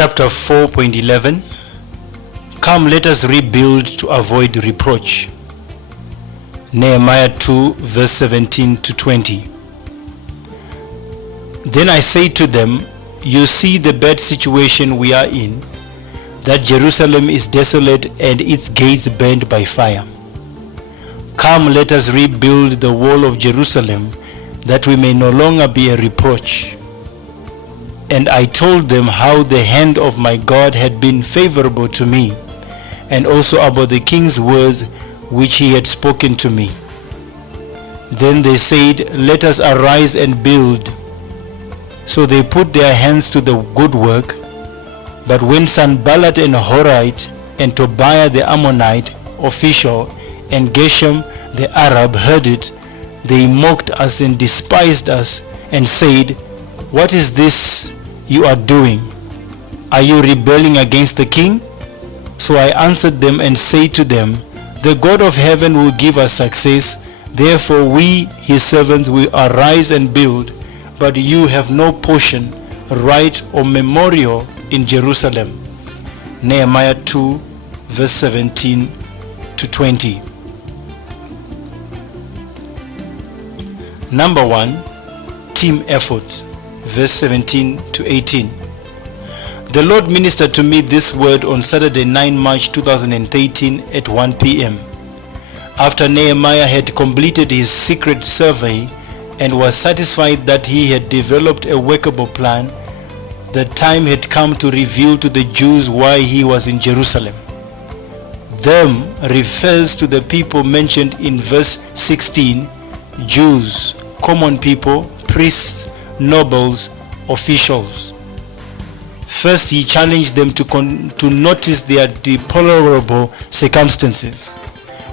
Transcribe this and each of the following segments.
Chapter 4.11. Come, let us rebuild to avoid reproach. Nehemiah 2 verse 17 to 20. Then I say to them, you see the bad situation we are in, that Jerusalem is desolate and its gates burned by fire. Come, let us rebuild the wall of Jerusalem, that we may no longer be a reproach. And I told them how the hand of my God had been favorable to me, and also about the king's words which he had spoken to me. Then they said, let us arise and build. So they put their hands to the good work. But when Sanballat and Horite and Tobiah the Ammonite official and Geshem the Arab heard it, they mocked us and despised us and said, what is this you are doing? Are you rebelling against the king? So I answered them and said to them, the God of heaven will give us success. Therefore we, his servants, will arise and build, but you have no portion, right, or memorial in Jerusalem. Nehemiah 2 verse 17 to 20. Number 1, team effort, verse 17 to 18. The Lord ministered to me this word on Saturday 9 March 2013 at 1 p.m. After Nehemiah had completed his secret survey and was satisfied that he had developed a workable plan, the time had come to reveal to the Jews why he was in Jerusalem. Them refers to the people mentioned in verse 16, Jews, common people, priests, nobles, officials. First, he challenged them to notice their deplorable circumstances,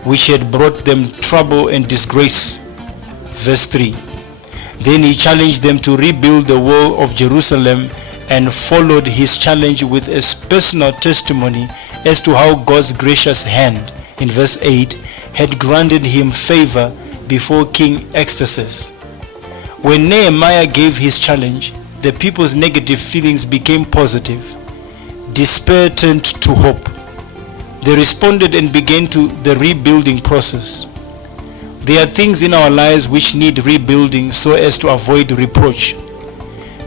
which had brought them trouble and disgrace. Verse 3. Then he challenged them to rebuild the wall of Jerusalem and followed his challenge with a personal testimony as to how God's gracious hand, in verse 8, had granted him favor before King Xerxes. When Nehemiah gave his challenge, the people's negative feelings became positive. Despair turned to hope. They responded and began to the rebuilding process. There are things in our lives which need rebuilding so as to avoid reproach.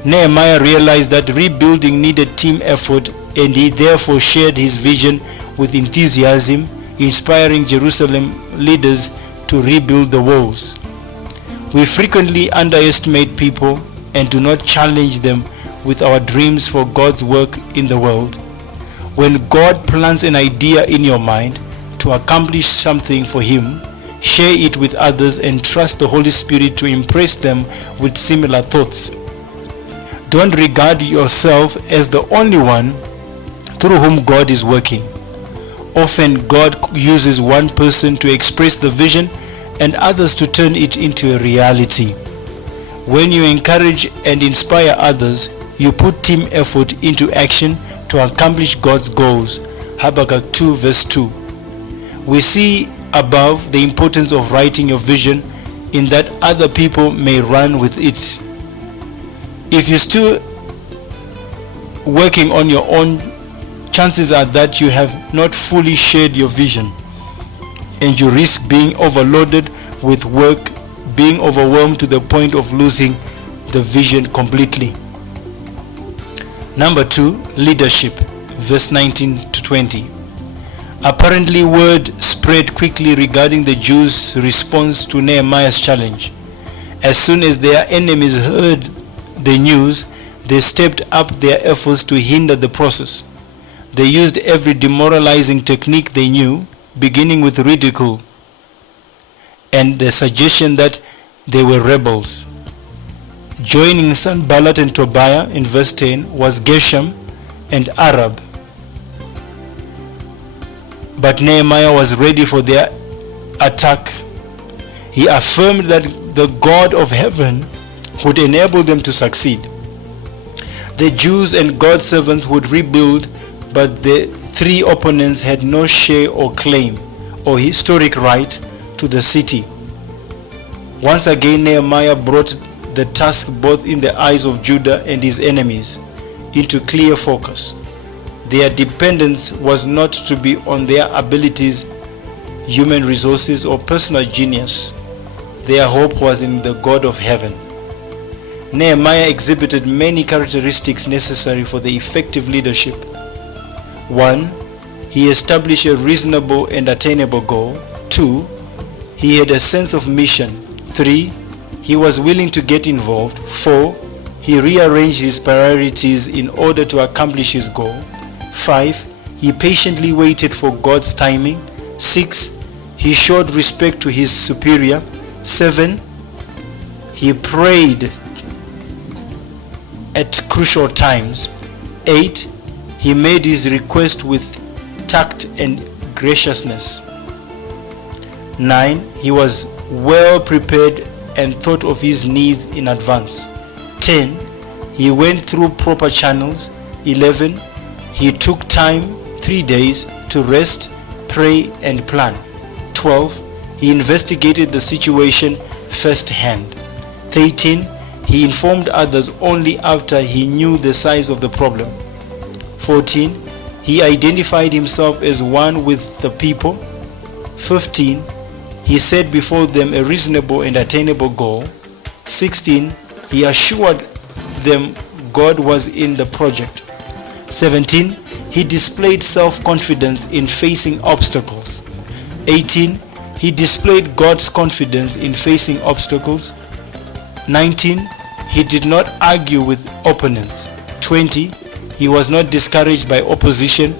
Nehemiah realized that rebuilding needed team effort, and he therefore shared his vision with enthusiasm, inspiring Jerusalem leaders to rebuild the walls. We frequently underestimate people and do not challenge them with our dreams for God's work in the world. When God plants an idea in your mind to accomplish something for Him, share it with others and trust the Holy Spirit to impress them with similar thoughts. Don't regard yourself as the only one through whom God is working. Often God uses one person to express the vision and others to turn it into a reality. When you encourage and inspire others, you put team effort into action to accomplish God's goals. Habakkuk 2 verse 2. We see above the importance of writing your vision in that other people may run with it. If you're still working on your own, chances are that you have not fully shared your vision, and you risk being overloaded with work, being overwhelmed to the point of losing the vision completely. Number 2, leadership, verse 19 to 20. Apparently, word spread quickly regarding the Jews' response to Nehemiah's challenge. As soon as their enemies heard the news, they stepped up their efforts to hinder the process. They used every demoralizing technique they knew, beginning with ridicule and the suggestion that they were rebels. Joining Sanballat and Tobiah in verse 10 was Geshem and Arab. But Nehemiah was ready for their attack. He affirmed that the God of heaven would enable them to succeed. The Jews and God's servants would rebuild, but the three opponents had no share or claim or historic right to the city. Once again, Nehemiah brought the task both in the eyes of Judah and his enemies into clear focus. Their dependence was not to be on their abilities, human resources, or personal genius. Their hope was in the God of heaven. Nehemiah exhibited many characteristics necessary for the effective leadership. 1. He established a reasonable and attainable goal. 2. He had a sense of mission. 3. He was willing to get involved. 4. He rearranged his priorities in order to accomplish his goal. 5. He patiently waited for God's timing. 6. He showed respect to his superior. 7. He prayed at crucial times. 8. He made his request with tact and graciousness. 9. He was well prepared and thought of his needs in advance. 10. He went through proper channels. 11. He took time, 3 days, to rest, pray, and plan. 12. He investigated the situation firsthand. 13. He informed others only after he knew the size of the problem. 14. He identified himself as one with the people. 15. He set before them a reasonable and attainable goal. 16. He assured them God was in the project. 17. He displayed self-confidence in facing obstacles. 18. He displayed God's confidence in facing obstacles. 19. He did not argue with opponents. 20. He was not discouraged by opposition.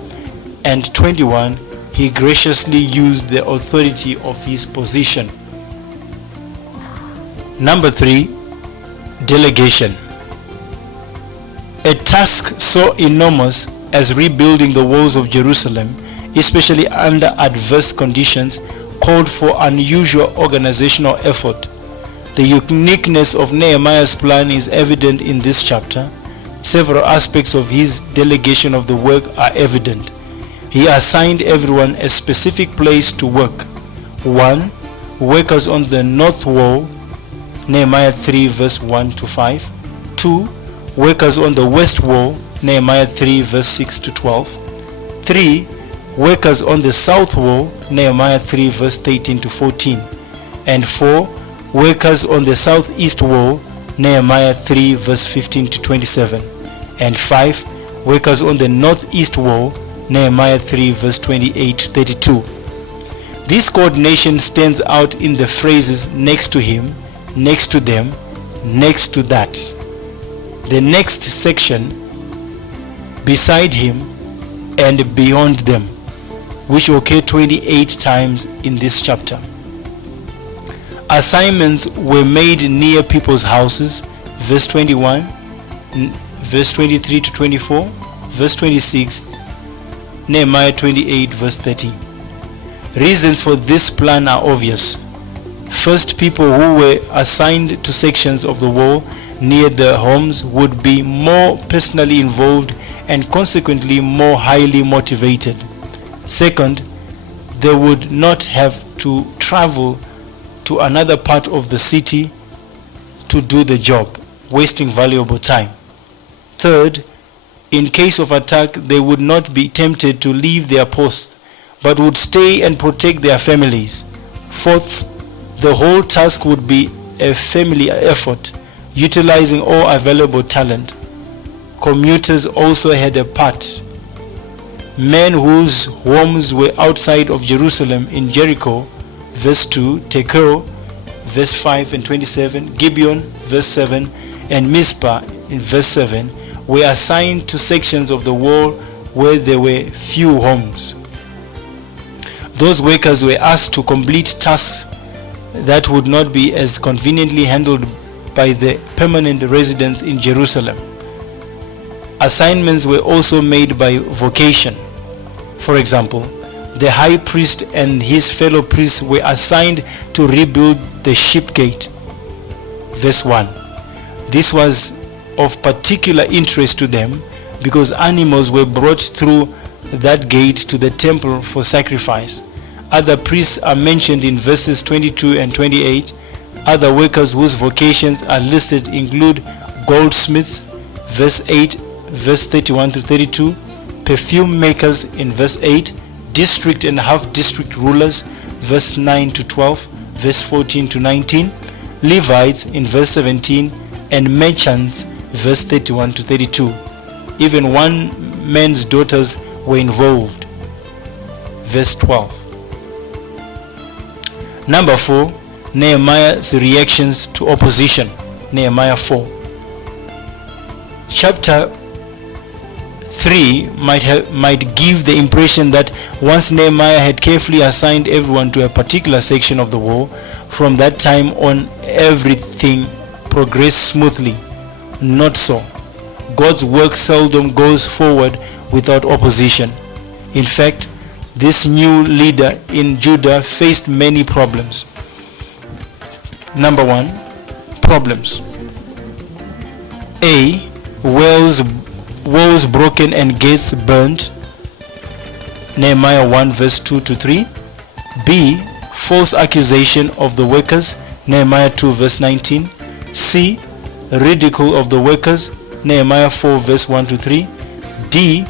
And 21. He graciously used the authority of his position. Number 3. Delegation. A task so enormous as rebuilding the walls of Jerusalem, especially under adverse conditions, called for unusual organizational effort. The uniqueness of Nehemiah's plan is evident in this chapter. Several aspects of his delegation of the work are evident. He assigned everyone a specific place to work. 1. Workers on the north wall, Nehemiah 3 verse 1 to 5. 2. Workers on the west wall, Nehemiah 3 verse 6 to 12. 3. Workers on the south wall, Nehemiah 3 verse 13 to 14. And 4. Workers on the southeast wall, Nehemiah 3 verse 15 to 27. And 5. Workers on the northeast wall, Nehemiah 3 verse 28 to 32. This coordination stands out in the phrases next to him, next to them, next to that. The next section, beside him, and beyond them, which occur 28 times in this chapter. Assignments were made near people's houses, verse 21, verse 23 to 24, verse 26, Nehemiah 28 verse 30. Reasons for this plan are obvious. First, people who were assigned to sections of the wall near their homes would be more personally involved and consequently more highly motivated. Second, they would not have to travel to another part of the city to do the job, wasting valuable time. Third, in case of attack, they would not be tempted to leave their posts, but would stay and protect their families. Fourth, the whole task would be a family effort, utilizing all available talent. Commuters also had a part. Men whose homes were outside of Jerusalem in Jericho, verse 2, Tekoa, verse 5 and 27, Gibeon, verse 7, and Mizpah, in verse 7, were assigned to sections of the wall where there were few homes. Those workers were asked to complete tasks that would not be as conveniently handled by the permanent residents in Jerusalem. Assignments were also made by vocation. For example, the high priest and his fellow priests were assigned to rebuild the sheep gate. Verse 1. This was of particular interest to them because animals were brought through that gate to the temple for sacrifice. Other priests are mentioned in verses 22 and 28. Other workers whose vocations are listed include goldsmiths, verse 8, verse 31 to 32, perfume makers in verse 8, district and half-district rulers, verse 9 to 12, verse 14 to 19, Levites in verse 17, and merchants, verse 31 to 32. Even one man's daughters were involved, verse 12. Number 4, Nehemiah's reactions to opposition, Nehemiah 4. Chapter 3 might give the impression that once Nehemiah had carefully assigned everyone to a particular section of the wall, from that time on everything progressed smoothly. Not so. God's work seldom goes forward without opposition. In fact, this new leader in Judah faced many problems. Number 1, problems. A. Walls broken and gates burnt, Nehemiah 1 verse 2 to 3. B. False accusation of the workers, Nehemiah 2 verse 19. C. Ridicule of the workers, Nehemiah 4 verse 1 to 3. D.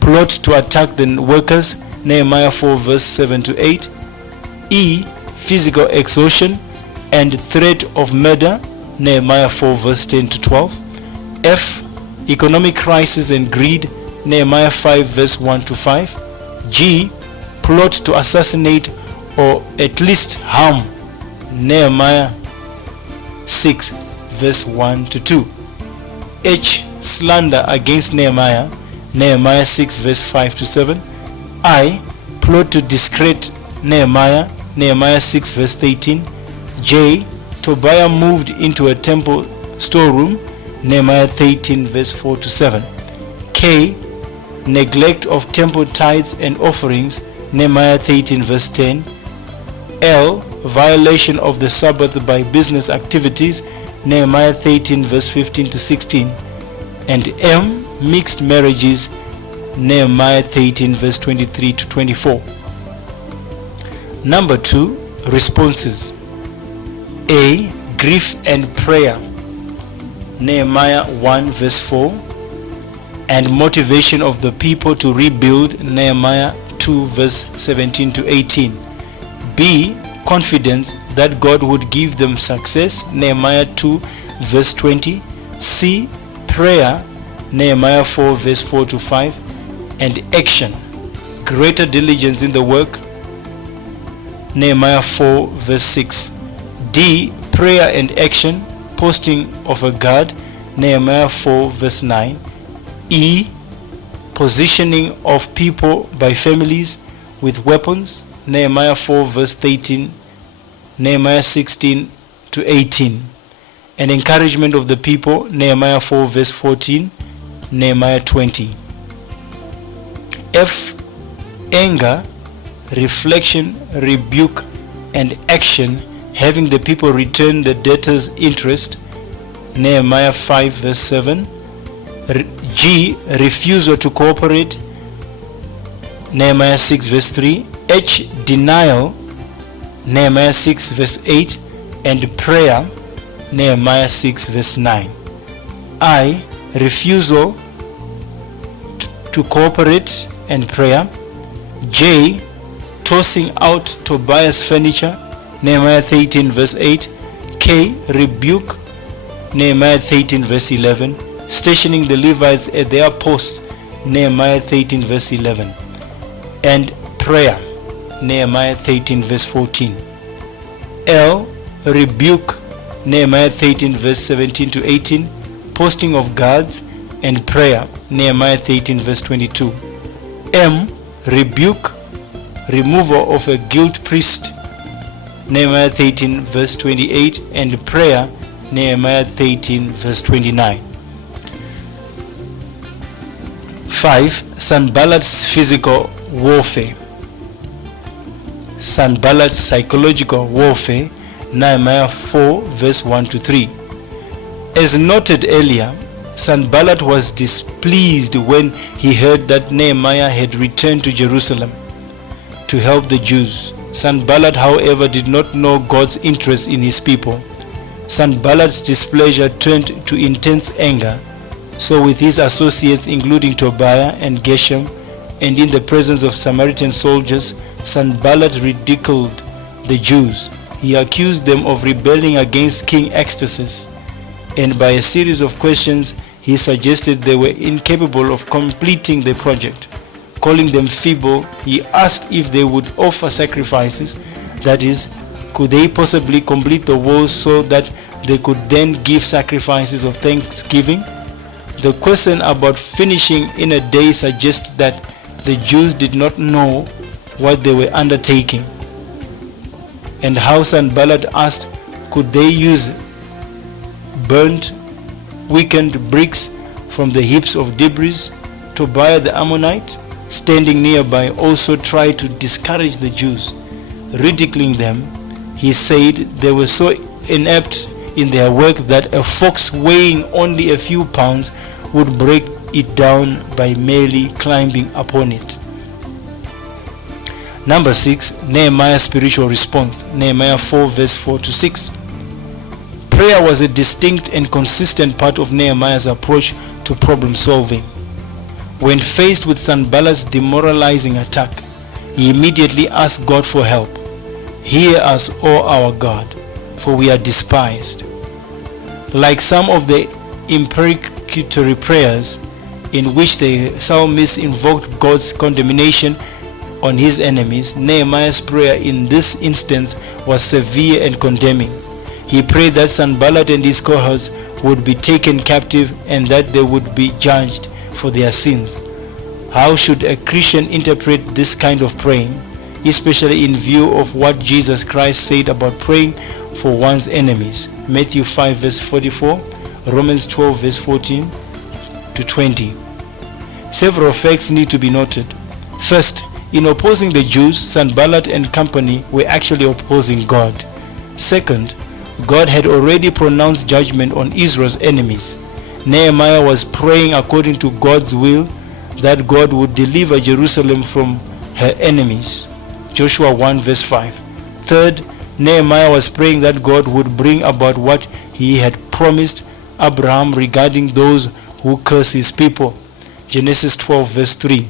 Plot to attack the workers, Nehemiah 4 verse 7 to 8. E. Physical exhaustion and threat of murder, Nehemiah 4 verse 10 to 12. F. Economic crisis and greed, Nehemiah 5 verse 1 to 5. G. Plot to assassinate or at least harm, Nehemiah 6 verse 1 to 2. H. Slander against Nehemiah, Nehemiah 6 verse 5 to 7. I. Plot to discredit Nehemiah, Nehemiah 6 verse 13. J. Tobiah moved into a temple storeroom, Nehemiah 13 verse 4 to 7. K. Neglect of temple tithes and offerings, Nehemiah 13 verse 10. L. Violation of the Sabbath by business activities, Nehemiah 13 verse 15 to 16. And M. Mixed marriages, Nehemiah 13 verse 23 to 24. Number 2, responses. A. Grief and prayer, Nehemiah 1 verse 4, and motivation of the people to rebuild, Nehemiah 2 verse 17 to 18. B. Confidence that God would give them success, Nehemiah 2 verse 20. C. Prayer, Nehemiah 4 verse 4 to 5. And action, greater diligence in the work, Nehemiah 4 verse 6. D. Prayer and action, posting of a guard, Nehemiah 4 verse 9. E. Positioning of people by families with weapons, Nehemiah 4 verse 13, Nehemiah 16 to 18. And encouragement of the people, Nehemiah 4 verse 14, Nehemiah 20. F. Anger, reflection, rebuke, and action, having the people return the debtor's interest, Nehemiah 5 verse 7. G. Refusal to cooperate, Nehemiah 6 verse 3. H. Denial, Nehemiah 6 verse 8. And prayer, Nehemiah 6 verse 9. I. Refusal to cooperate and prayer. J. Tossing out Tobiah's furniture, Nehemiah 13 verse 8. K. Rebuke, Nehemiah 13 verse 11. Stationing the Levites at their posts, Nehemiah 13 verse 11. And prayer, Nehemiah 13 verse 14. L. Rebuke, Nehemiah 13 verse 17 to 18. Posting of guards and prayer, Nehemiah 13 verse 22. M. Rebuke, removal of a guilt priest, Nehemiah 13 verse 28. And prayer, Nehemiah 13 verse 29. 5. Sanballat's physical warfare. Sanballat's psychological warfare, Nehemiah 4 verse 1 to 3. As noted earlier, Sanballat was displeased when he heard that Nehemiah had returned to Jerusalem to help the Jews. Sanballat, however, did not know God's interest in his people. Sanballat's displeasure turned to intense anger So with his associates, including Tobiah and Geshem, and in the presence of Samaritan soldiers, Sanballat ridiculed the Jews. He accused them of rebelling against King Xerxes, and by a series of questions, he suggested they were incapable of completing the project. Calling them feeble, he asked if they would offer sacrifices, that is, could they possibly complete the walls so that they could then give sacrifices of thanksgiving? The question about finishing in a day suggests that the Jews did not know what they were undertaking, and how Sanballat asked, could they use burnt, weakened bricks from the heaps of debris? Tobiah the Ammonite, standing nearby, also tried to discourage the Jews. Ridiculing them, he said they were so inept in their work that a fox weighing only a few pounds would break it down by merely climbing upon it. Number 6, Nehemiah's spiritual response. Nehemiah 4 verse 4 to 6. Prayer was a distinct and consistent part of Nehemiah's approach to problem solving. When faced with Sanballat's demoralizing attack, he immediately asked God for help. Hear us, O our God, for we are despised. Like some of the imprecatory prayers in which the psalmist invoked God's condemnation on his enemies, Nehemiah's prayer in this instance was severe and condemning. He prayed that Sanballat and his cohorts would be taken captive and that they would be judged for their sins. How should a Christian interpret this kind of praying, especially in view of what Jesus Christ said about praying for one's enemies? Matthew 5 verse 44, Romans 12 verse 14 to 20. Several facts need to be noted. First, in opposing the Jews, Sanballat and company were actually opposing God. Second, God had already pronounced judgment on Israel's enemies. Nehemiah was praying according to God's will that God would deliver Jerusalem from her enemies. Joshua 1 verse 5. Third, Nehemiah was praying that God would bring about what he had promised Abraham regarding those who curse his people. Genesis 12 verse 3.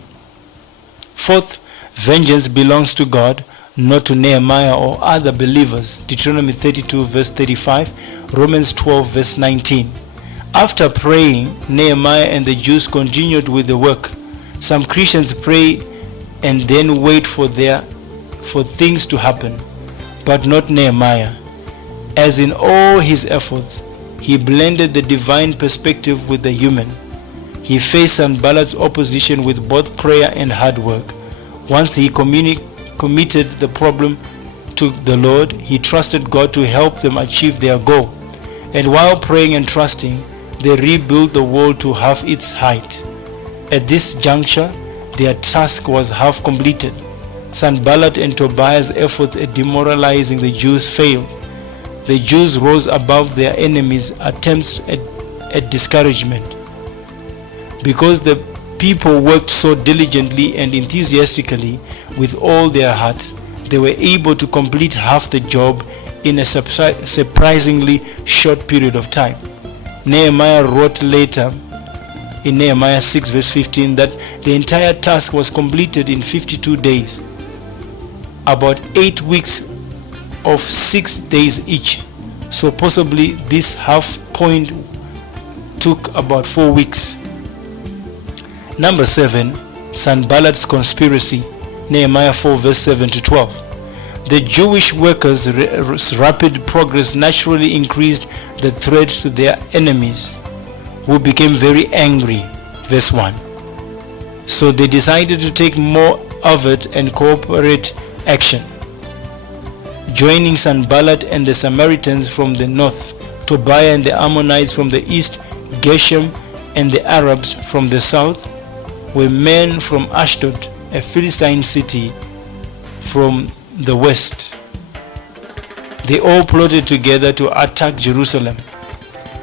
Fourth, vengeance belongs to God, not to Nehemiah or other believers. Deuteronomy 32 verse 35, Romans 12 verse 19. After praying, Nehemiah and the Jews continued with the work. Some Christians pray and then wait for things to happen, but not Nehemiah. As in all his efforts, he blended the divine perspective with the human. He faced Sanballat's opposition with both prayer and hard work. Once he committed the problem to the Lord, he trusted God to help them achieve their goal. And while praying and trusting, they rebuilt the wall to half its height. At this juncture, their task was half completed. Sanballat and Tobiah's efforts at demoralizing the Jews failed. The Jews rose above their enemies' attempts at discouragement. Because the people worked so diligently and enthusiastically with all their heart, they were able to complete half the job in a surprisingly short period of time. Nehemiah wrote later in Nehemiah 6 verse 15 that the entire task was completed in 52 days, about 8 weeks of 6 days each. So possibly this half point took about 4 weeks. Number 7, Sanballat's conspiracy. Nehemiah 4 verse 7 to 12. The Jewish workers' rapid progress naturally increased the threat to their enemies, who became very angry. Verse 1. So they decided to take more of it and cooperate action. Joining Sanballat and the Samaritans from the north, Tobiah and the Ammonites from the east, Geshem and the Arabs from the south, were men from Ashdod, a Philistine city, from the west. They all plotted together to attack Jerusalem,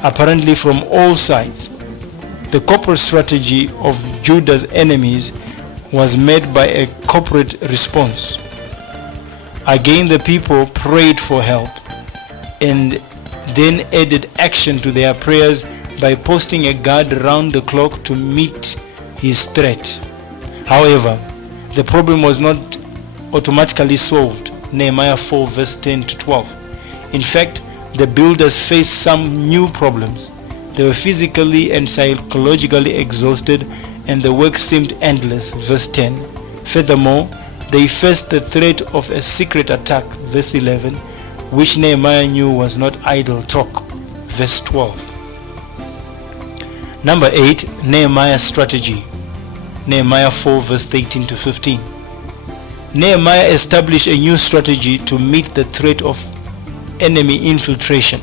apparently from all sides. The corporate strategy of Judah's enemies was met by a corporate response. Again, the people prayed for help and then added action to their prayers by posting a guard round the clock to meet his threat. However, the problem was not automatically solved. Nehemiah 4 verse 10 to 12. In fact, the builders faced some new problems. They were physically and psychologically exhausted, and the work seemed endless. Verse 10. Furthermore, they faced the threat of a secret attack. Verse 11, which Nehemiah knew was not idle talk. Verse 12. Number 8, Nehemiah's strategy. Nehemiah 4 verse 13 to 15. Nehemiah established a new strategy to meet the threat of enemy infiltration.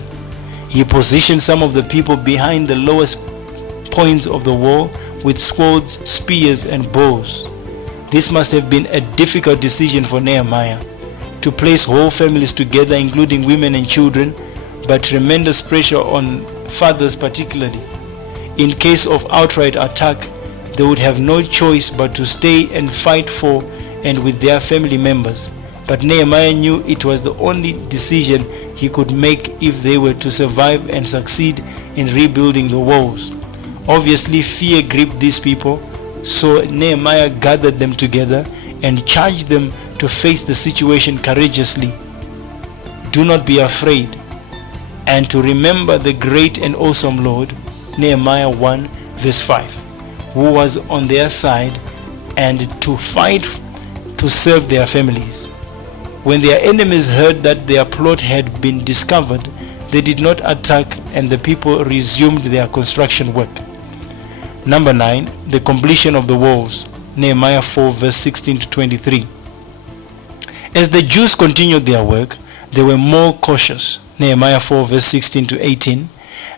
He positioned some of the people behind the lowest points of the wall with swords, spears, and bows. This must have been a difficult decision for Nehemiah, to place whole families together, including women and children, but tremendous pressure on fathers particularly. In case of outright attack, they would have no choice but to stay and fight for and with their family members. But Nehemiah knew it was the only decision he could make if they were to survive and succeed in rebuilding the walls. Obviously, fear gripped these people, so Nehemiah gathered them together and charged them to face the situation courageously. Do not be afraid, and to remember the great and awesome Lord. Nehemiah 1 verse 5, who was on their side, and to fight to serve their families. When their enemies heard that their plot had been discovered, they did not attack, and the people resumed their construction work. Number 9, the completion of the walls. Nehemiah 4 verse 16 to 23. As the Jews continued their work, they were more cautious. Nehemiah 4 verse 16 to 18.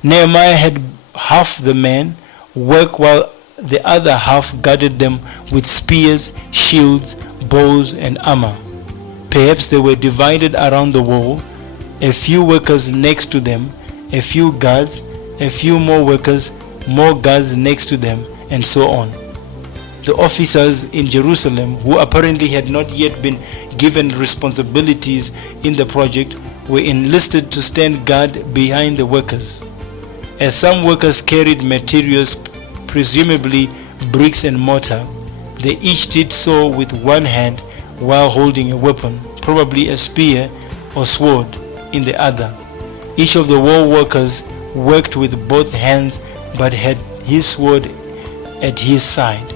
Nehemiah had half the men work while the other half guarded them with spears, shields, bows, and armor. Perhaps they were divided around the wall, a few workers next to them, a few guards, a few more workers, more guards next to them, and so on. The officers in Jerusalem, who apparently had not yet been given responsibilities in the project, were enlisted to stand guard behind the workers. As some workers carried materials, presumably bricks and mortar, they each did so with one hand while holding a weapon, probably a spear or sword, in the other. Each of the wall workers worked with both hands but had his sword at his side.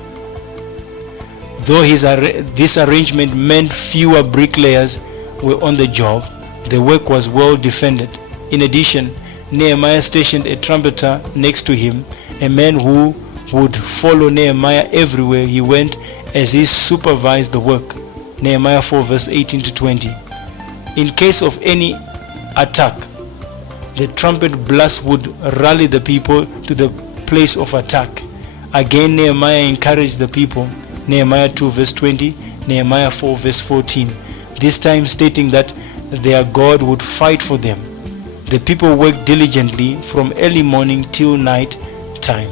Though this arrangement meant fewer bricklayers were on the job, the work was well defended. In addition, Nehemiah stationed a trumpeter next to him, a man who would follow Nehemiah everywhere he went as he supervised the work. Nehemiah 4 verse 18 to 20. In case of any attack, the trumpet blast would rally the people to the place of attack. Again, Nehemiah encouraged the people. Nehemiah 2 verse 20, Nehemiah 4 verse 14, this time stating that their God would fight for them. The people worked diligently from early morning till night time.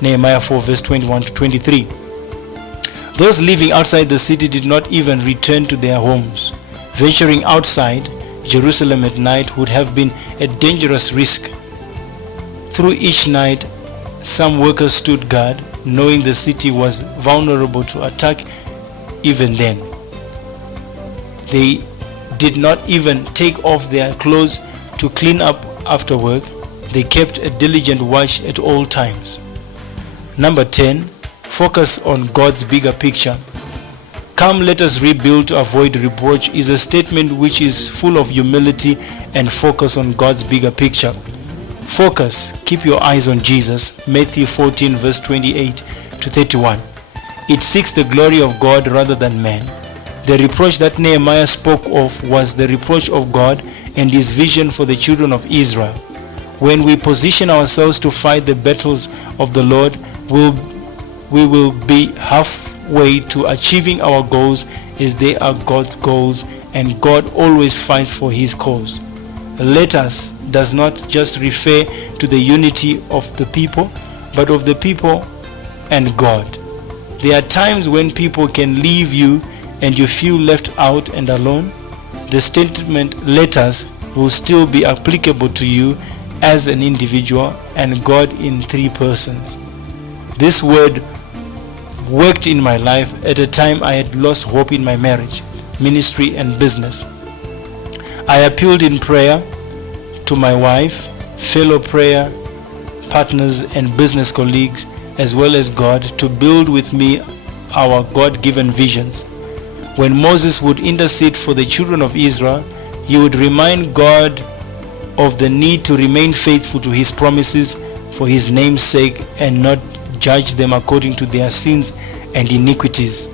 Nehemiah 4 verse 21 to 23. Those living outside the city did not even return to their homes. Venturing outside Jerusalem at night would have been a dangerous risk. Through each night, some workers stood guard, knowing the city was vulnerable to attack. Even then, they did not even take off their clothes to clean up after work. They kept a diligent watch at all times. Number 10, focus on God's bigger picture. Come, let us rebuild to avoid reproach is a statement which is full of humility and focus on God's bigger picture. Focus, keep your eyes on Jesus. Matthew 14 verse 28 to 31. It seeks the glory of God rather than man. The reproach that Nehemiah spoke of was the reproach of God and his vision for the children of Israel. When we position ourselves to fight the battles of the Lord, we will be halfway to achieving our goals, as they are God's goals, and God always fights for his cause. Let us does not just refer to the unity of the people, but of the people and God. There are times when people can leave you and you feel left out and alone. The statement "let us" will still be applicable to you as an individual and God in three persons. This word worked in my life at a time I had lost hope in my marriage, ministry, and business. I appealed in prayer to my wife, fellow prayer partners, and business colleagues, as well as God, to build with me our God-given visions. When Moses would intercede for the children of Israel, he would remind God of the need to remain faithful to his promises for his name's sake and not judge them according to their sins and iniquities.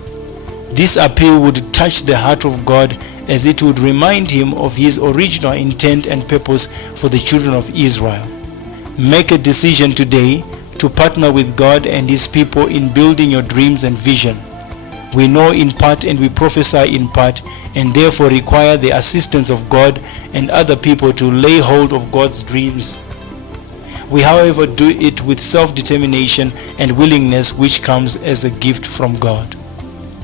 This appeal would touch the heart of God, as it would remind him of his original intent and purpose for the children of Israel. Make a decision today to partner with God and his people in building your dreams and vision. We know in part and we prophesy in part, and therefore require the assistance of God and other people to lay hold of God's dreams. We, however, do it with self-determination and willingness, which comes as a gift from God.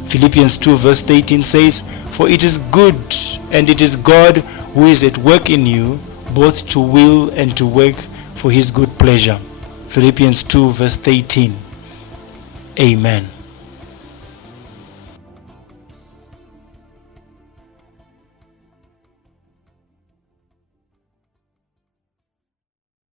Philippians 2 verse 18 says, "For it is good, and it is God who is at work in you, both to will and to work for his good pleasure." Philippians 2 verse 18. Amen.